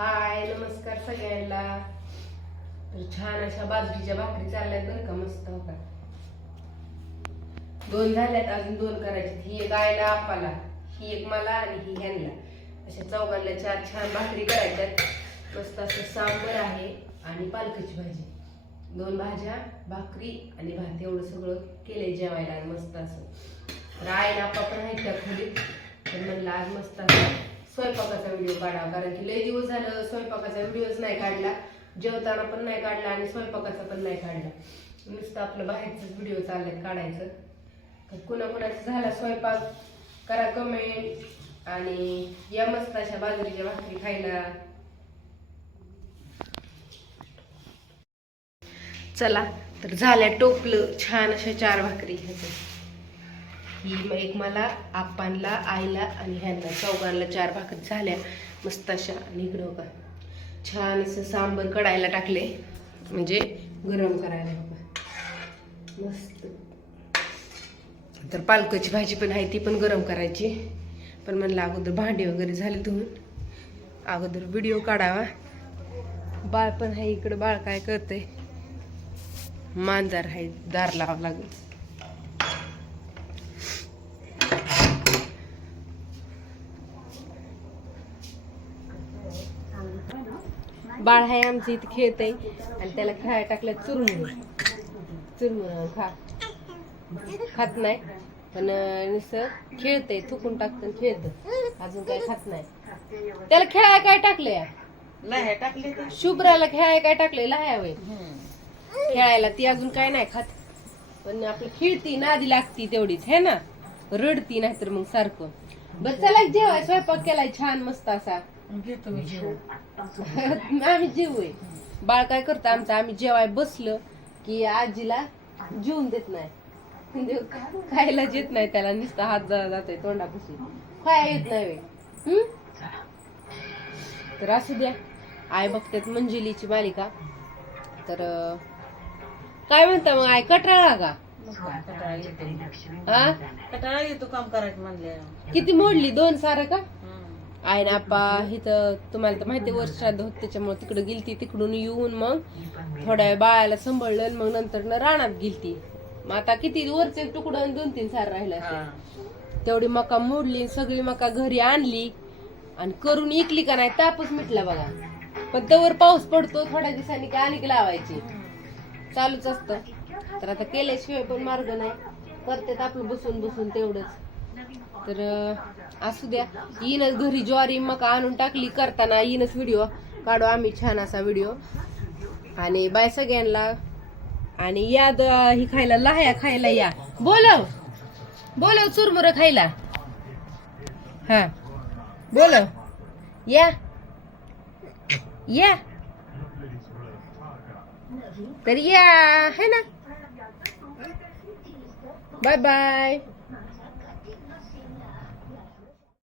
हाय नमस्कार सगळ्यांना. तर छान अशा बाजरीच्या भाकरी चालल्यात बरं का मस्त हो का? दोन झाल्यात अजून दोन करायचे ही एक आयला आपाला ही एक मला आणि ही ह्यांना. अशा चौघांना चार छान भाकरी करायच्यात. मस्त असं सांबर आहे आणि पालकाची भाजी. दोन भाज्या भाकरी आणि भात. एवढं सगळं केलंय जेवायला मस्त असं. तर आयला आप्पा पण आहेत त्या खोलीत. तर म्हणलं आज मस्त असं स्वयंपाकाचा व्हिडिओ काढावा कारण की लय दिवस झालं स्वयंपाकाचा व्हिडिओच नाही काढला. जेवताना पण नाही काढला आणि स्वयंपाकाचा पण नाही काढला. नुसतं आपलं बाहेरचंच व्हिडिओ चाललेत काढायचं. तर कुणाकुणाचा झाला स्वयंपाक करा कमेंट आणि या मस्त अशा बाजरीच्या भाकरी खायला. चला तर झाल्या टोपलं छान अशा चार भाकरी ह्याचं ही एक मला आप्पांला आईला आणि ह्यांना चौघांना चार भाकरी झाल्या. मस्त अशा आणि इकडं बघा छान असं सांबर कढायला टाकले. म्हणजे गरम करायला बघा. मस्त. तर पालकाची भाजी पण आहे ती पण गरम करायची. पण म्हणलं अगोदर भांडे वगैरे झाले धुवून. अगोदर व्हिडिओ काढावा. बाळ पण आहे इकडं बाळ काय करतंय? मांजार आहे दार लावावं लागेल. बाळ आहे आमचं इथे खेळतंय आणि त्याला खेळायला टाकलं चुरमुर. चुरमुर खा. खात नाही. पण नुसतं खेळतंय थुकून टाकतं खेळतं. अजून काय खात नाही. त्याला खेळायला काय टाकलंय? लह्या टाकले शुभ्राला खेळायला काय टाकलंय? लहाया वय. खेळायला ती अजून काय नाही खात. पण आपली खेळती नादी लागती तेवढीच है ना? रडती नाहीतर मग सारखं. बरं चला जेवाय स्वयंपाक केलाय छान मस्त असा. घेतो मी जेवण आम्ही जेवूय. बाळ काय करतं आमचं आम्ही जेवाय बसलं की आजीला जेवून देत नाही. म्हणजे खायला येत नाही त्याला नुसता हात जा- जातोय तोंडापाशी. खाया येत नाही? तर असू द्या. आय बघतात मंजुलीची मालिका तर काय म्हणता मग आय कटाळा का? हा कटाळा येतो काम करायचं म्हणले किती मोडली? दोन सारं का? आहे ना आपा इथं तुम्हाला तर माहिती वर्ष श्राद्ध होत त्याच्यामुळे तिकडे गेलती तिकडून येऊन मग थोड्या वेळ बाळाला सांभाळलं मग नंतर न रानात गेलती. मग आता किती वरचे तुकडं आणि दोन तीन सार राहिलं. तेवढी मका मोडली सगळी मका घरी आणली आणि करून इकली का नाही तापच मिटला बघा. पण तवर पाऊस पडतो थोड्या दिवसांनी की आणि की लावायची. चालूच असतं. तर आता केल्याशिवाय पण मार्ग नाही. करतात आपलं बसून बसून तेवढंच. तर असू द्या. येईनच घरी ज्वारी मका आणून टाकली करताना येईनच व्हिडिओ काढू आम्ही छान असा व्हिडिओ आणि बाय सगळ्यांना. आणि या ही खायला लाह्या खायला या. बोलव. बोलव चुरमुर खायला. हा. बोलव. या. या. तर या है ना? Bye bye.